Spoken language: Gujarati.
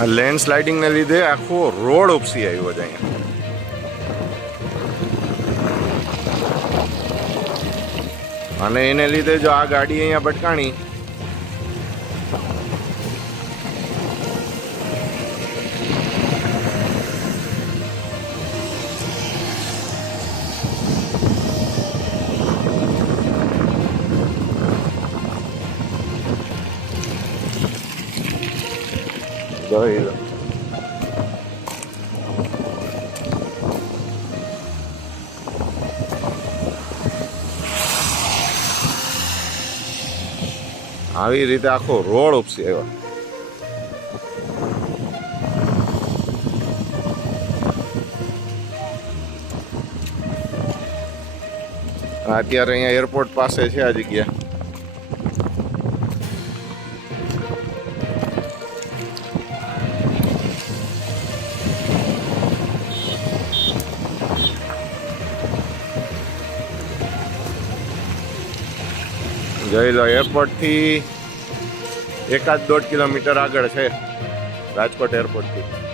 આ લેન્ડ સ્લાઇડિંગને લીધે આખો રોડ ઉપસી આવ્યો છે અહીંયા. અને એને લીધે જો આ ગાડી અહીંયા ભટકાણી જોઈ લો. આવી રીતે આખો રોડ ઉપસી આવ્યો. અત્યારે અહીંયા એરપોર્ટ પાસે છે આ જગ્યા. જોઈ લો, એરપોર્ટથી 1-1.5 કિલોમીટર આગળ છે રાજકોટ એરપોર્ટથી.